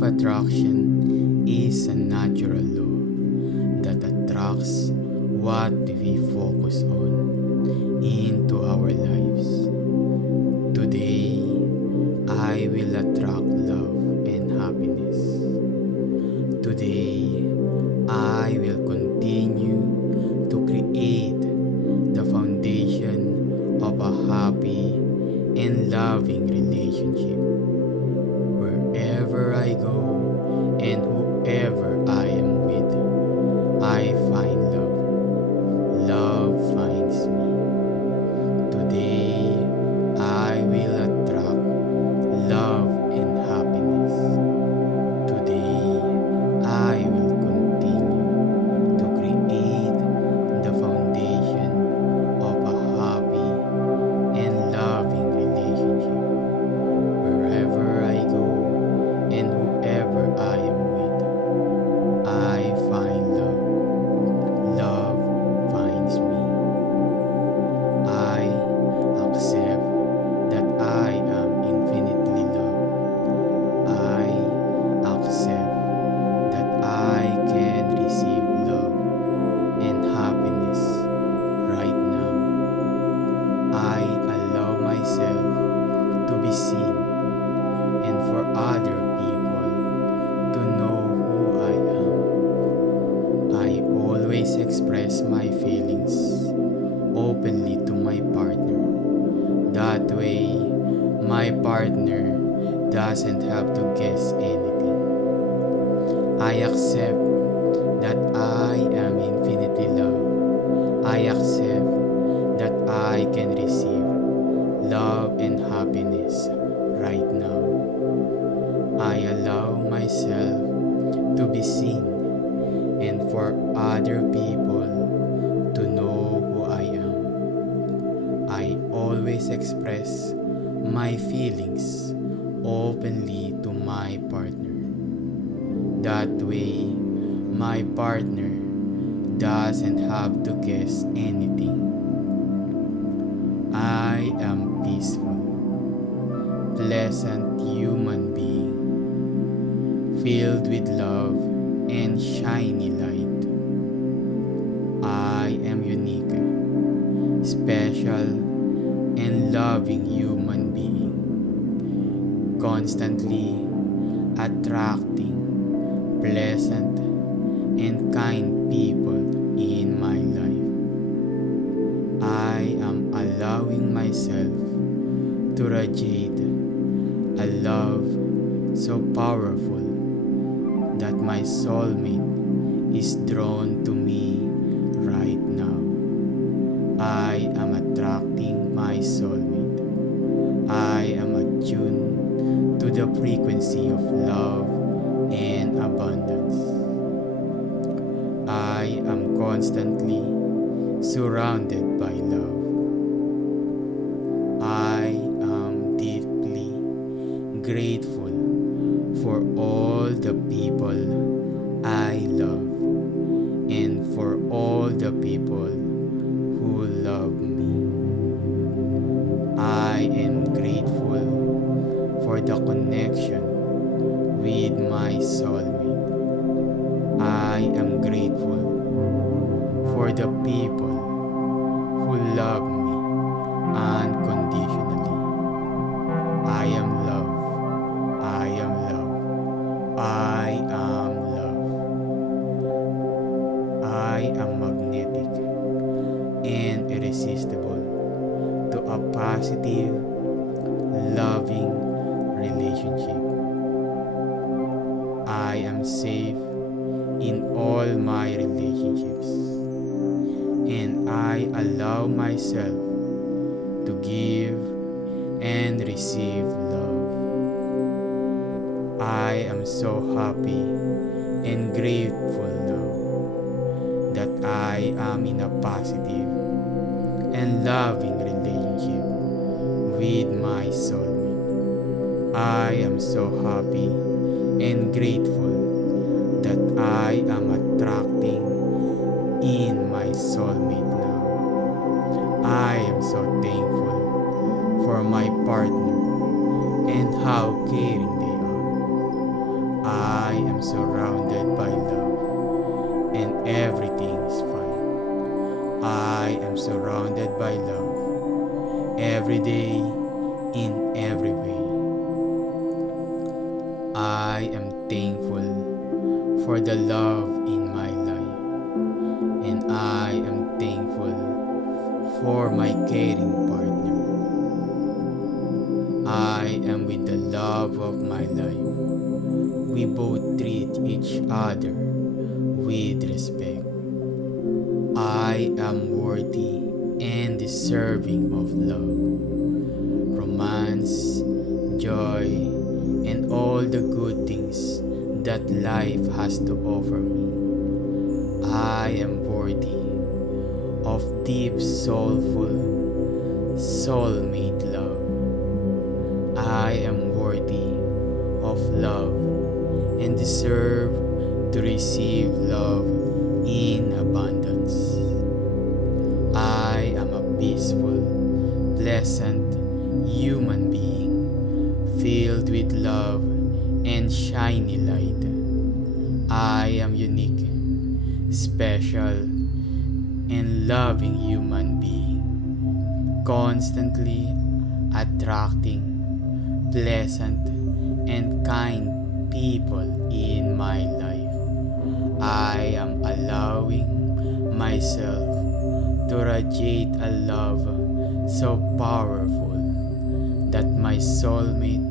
of attraction is a natural law that attracts what we focus on into our lives. Today, I will attract love and happiness. Today, I will continue to create the foundation of a happy and loving relationship. Wherever I go and whoever I am with, I find love. Love finds me. Today, I will attract love and happiness. Today, I will continue to create the foundation of a happy and loving relationship. Wherever I go and whoever I am with, I find love. Love finds me. I accept that I am infinitely loved. I accept that I can receive love and happiness right now. I allow myself to be seen and for other people to know who I am. I always express my feelings openly to my partner. That way, my partner doesn't have to guess anything. I accept that I am infinitely loved. I accept that I can receive love and happiness right now. I allow myself to be seen and for other people to know who I am. I always express my feelings openly to my partner. That way, my partner doesn't have to guess anything. I am peaceful, pleasant human being, filled with love and shiny light. I am unique, special, and loving human being, constantly attracting pleasant and kind people in my life. I am allowing myself to radiate a love so powerful that my soulmate is drawn to me right now. I am attracting my soulmate. I am attuned to the frequency of love and abundance. I am constantly surrounded by love. I am deeply grateful for all the people I love and for all the people who love me. I am grateful for the connection with my soulmate. I am grateful for the people who love me unconditionally. I am love. I am love. I am love. I am magnetic and irresistible to a positive, loving relationship. I am safe in all my relationships, and I allow myself to give and receive love. I am so happy and grateful now that I am in a positive and loving relationship with my soulmate. I am so happy and grateful that I am attracting in my soulmate now. I am so thankful for my partner and how caring they are. I am surrounded by love, and everything is fine. I am surrounded by love, every day, in every way. I am thankful for the love in my life, and I am thankful for my caring partner. I am with the love of my life. We both treat each other with respect. I am worthy and deserving of love, romance, joy, and all the good things that life has to offer me. I am worthy of deep, soulful, soulmate love. I am worthy of love and deserve to receive love in abundance. I am a peaceful, pleasant human being, filled with love and shiny light. I am unique, special, and loving human being, constantly attracting pleasant and kind people in my life. I am allowing myself to radiate a love so powerful that my soulmate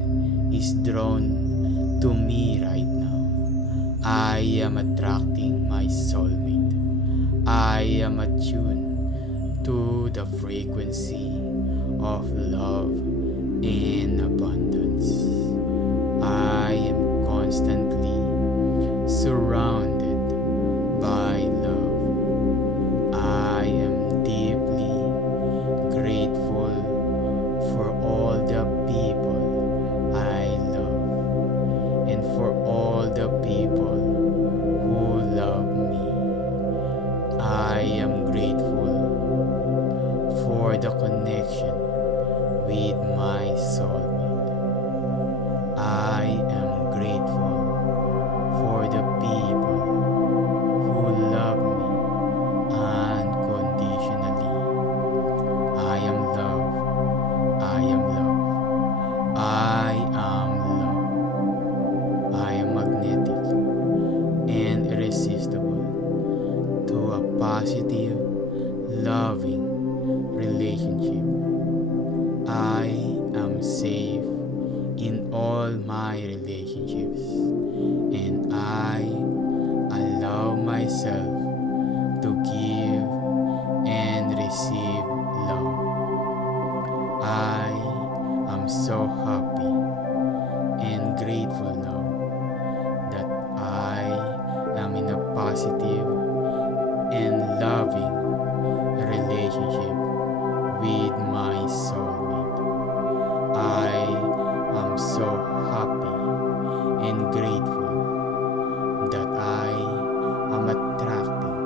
is drawn to me right now. I am attracting my soulmate. I am attuned to the frequency of love and abundance. I am constantly surrounded by love. I am deeply grateful for all the people I love and for all the people who love me. I am grateful for the connection with my soulmate. I am grateful for the people who love me unconditionally. I am love. I am love. I am love. I am magnetic and irresistible to a positive, loving relationship. I am safe in all my relationships, and I allow myself to give and receive love. I am so happy and grateful now that I am in a positive and loving relationship with my soulmate. I am so happy and grateful that I am attracting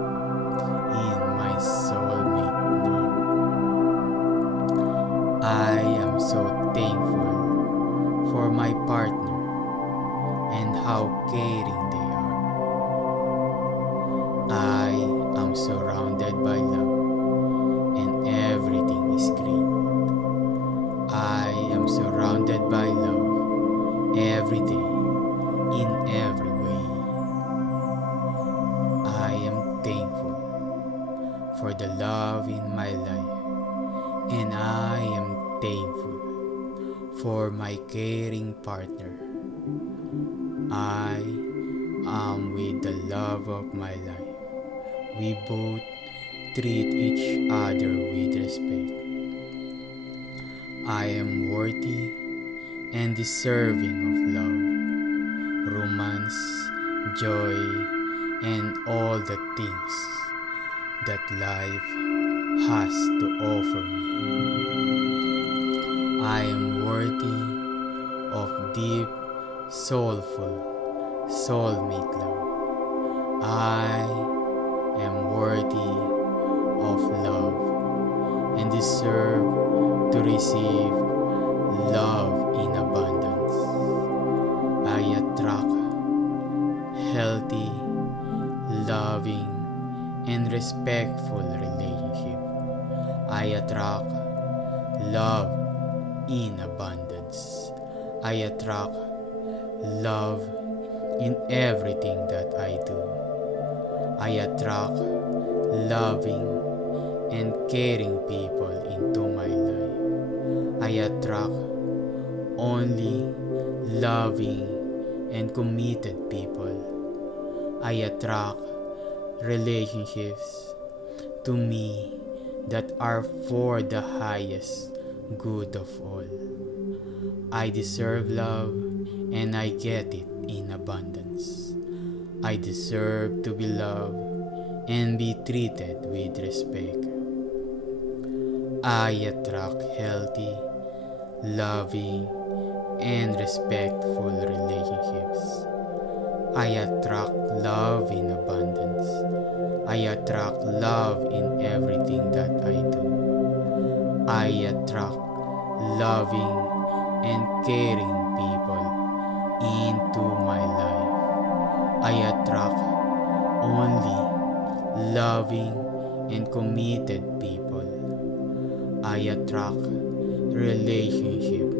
in my soulmate now. I am so thankful for my partner and how caring they are. I am surrounded by love and everything is great. I am surrounded by love every day, in every way. I am thankful for the love in my life, and I am thankful for my caring partner. I am with the love of my life. We both treat each other with respect. I am worthy and deserving of love, romance, joy, and all the things that life has to offer me. I am worthy of deep, soulful, soulmate love. I am worthy of love and deserve to receive love in abundance. I attract healthy, loving, and respectful relationship. I attract love in abundance. I attract love in everything that I do. I attract loving and caring people into my life. I attract only loving and committed people. I attract relationships to me that are for the highest good of all. I deserve love and I get it in abundance. I deserve to be loved and be treated with respect. I attract healthy, loving, and respectful relationships. I attract love in abundance. I attract love in everything that I do. I attract loving and caring people into my life. I attract only loving and committed people. I attract relationships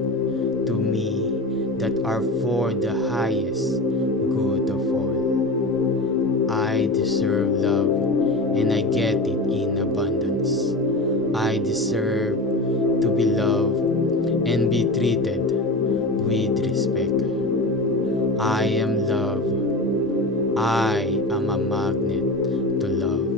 to me that are for the highest good of all. I deserve love and I get it in abundance. I deserve to be loved and be treated with respect. I am love. I am a magnet to love.